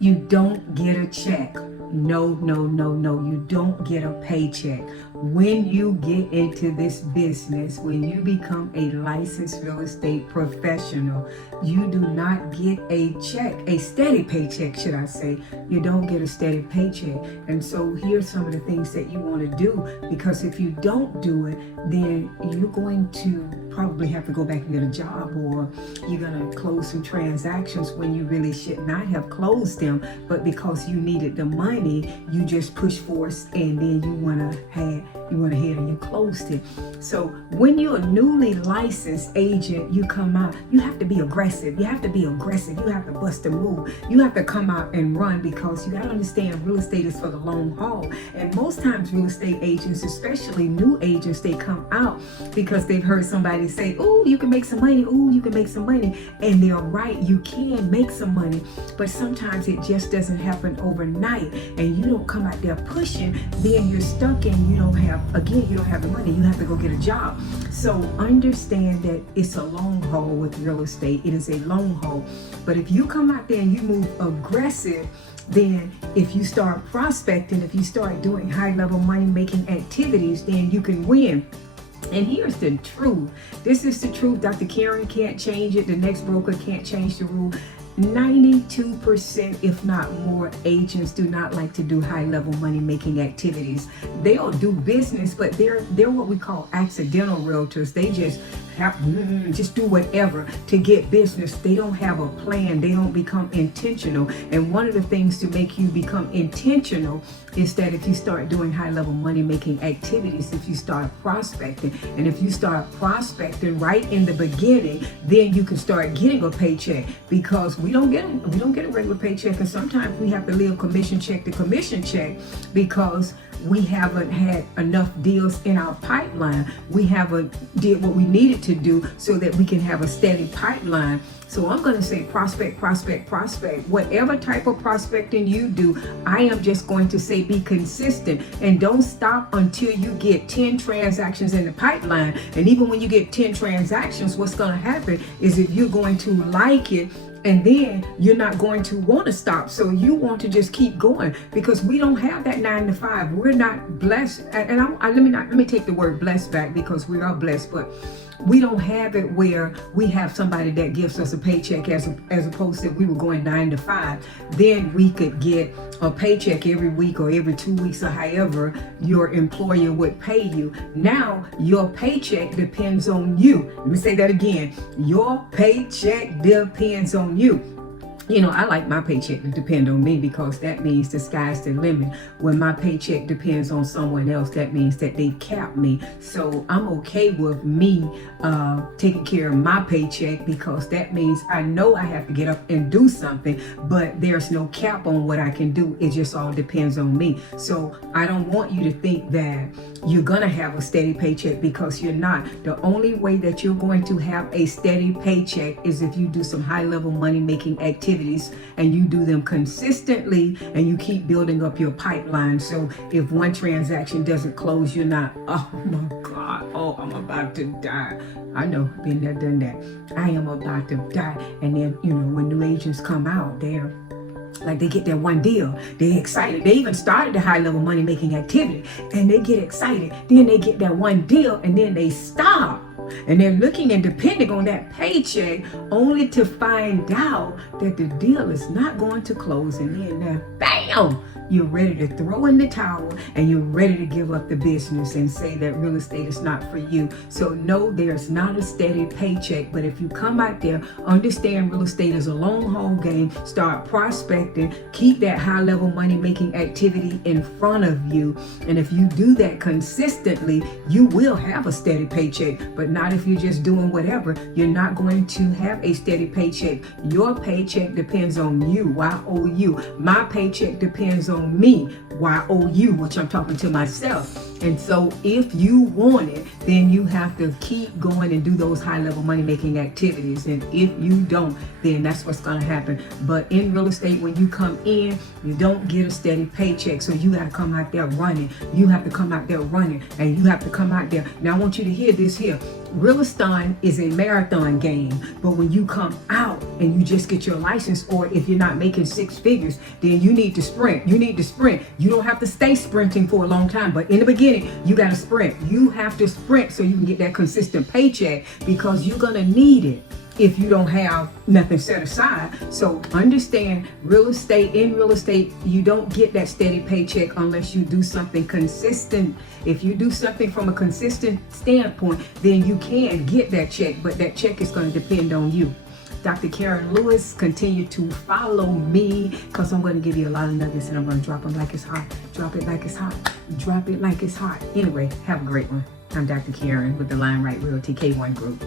You don't get a check. No, no, no, no. You don't get a paycheck. When you get into this business, when you become a licensed real estate professional, you do not get a check, a steady paycheck, should I say. You don't get a steady paycheck. And so here's some of the things that you want to do, because if you don't do it, then you're going to probably have to go back and get a job, or you're going to close some transactions when you really should not have closed them, but because you needed the money, you just pushed force, and then you went ahead and you closed it. So when you're a newly licensed agent, you come out, you have to be aggressive. You have to be aggressive. You have to bust a move. You have to come out and run, because you got to understand real estate is for the long haul. And most times real estate agents, especially new agents, they come out because they've heard somebody say, oh, you can make some money. Oh, you can make some money. And they're right. You can make some money, but sometimes it just doesn't happen overnight, and you don't come out there pushing, then you're stuck, and you don't have the money. You have to go get a job. So understand that it's a long haul with real estate. It is a long haul. But if you come out there and you move aggressive, then if you start prospecting, if you start doing high level money making activities, then you can win. And here's the truth. This is the truth. Dr. Karen can't change it. The next broker can't change the rule. 92%, if not more, agents do not like to do high-level money-making activities. They'll do business, but they're what we call accidental realtors. They just do whatever to get business. They don't have a plan. They don't become intentional. And one of the things to make you become intentional is that if you start doing high-level money-making activities, if you start prospecting, and if you start prospecting right in the beginning, then you can start getting a paycheck, because we don't get a regular paycheck, and sometimes we have to live commission check to commission check because we haven't had enough deals in our pipeline. We haven't did what we needed to do so that we can have a steady pipeline. So I'm going to say prospect, prospect, prospect. Whatever type of prospecting you do, I am just going to say be consistent, and don't stop until you get 10 transactions in the pipeline. And even when you get 10 transactions, what's going to happen is if you're going to like it, and then you're not going to want to stop. So you want to just keep going, because we don't have that 9 to 5. We're not blessed. And let me take the word blessed back, because we are blessed, but we don't have it where we have somebody that gives us a paycheck as opposed to if we were going 9 to 5. Then we could get a paycheck every week or every 2 weeks, or however your employer would pay you. Now your paycheck depends on you. Let me say that again. Your paycheck depends on you. You know, I like my paycheck to depend on me, because that means the sky's the limit. When my paycheck depends on someone else, that means that they've capped me. So I'm okay with me taking care of my paycheck, because that means I know I have to get up and do something, but there's no cap on what I can do. It just all depends on me. So I don't want you to think that you're going to have a steady paycheck, because you're not. The only way that you're going to have a steady paycheck is if you do some high-level money-making activities, and you do them consistently, and you keep building up your pipeline. So if one transaction doesn't close, you're not, oh my God, oh, I'm about to die. I know, been there, done that. I am about to die. And then, you know, when new agents come out, they're like, they get that one deal, they're excited. They even started the high-level money-making activity, and they get excited. Then they get that one deal, and then they stop. And they're looking and depending on that paycheck, only to find out that the deal is not going to close. And then bam, you're ready to throw in the towel, and you're ready to give up the business and say that real estate is not for you. So no, there's not a steady paycheck. But if you come out there, understand real estate is a long haul game, start prospecting, keep that high level money making activity in front of you. And if you do that consistently, you will have a steady paycheck. But not if you're just doing whatever. You're not going to have a steady paycheck. Your paycheck depends on you. Why owe you? My paycheck depends on me. Why owe you? Which I'm talking to myself. And so if you want it, then you have to keep going and do those high-level money-making activities. And if you don't, then that's what's going to happen. But in real estate, when you come in, you don't get a steady paycheck. So you got to come out there running. You have to come out there running, and you have to come out there. Now, I want you to hear this here. Real estate is a marathon game, but when you come out and you just get your license, or if you're not making six figures, then you need to sprint. You need to sprint. You don't have to stay sprinting for a long time, but in the beginning, you got to sprint. You have to sprint so you can get that consistent paycheck, because you're going to need it if you don't have nothing set aside. So understand, in real estate, you don't get that steady paycheck unless you do something consistent. If you do something from a consistent standpoint, then you can get that check, but that check is going to depend on you. Dr. Karen Lewis, continue to follow me, because I'm going to give you a lot of nuggets and I'm going to drop them like it's hot. Drop it like it's hot. Drop it like it's hot. Anyway, have a great one. I'm Dr. Karen with the Line Right Realty K1 Group.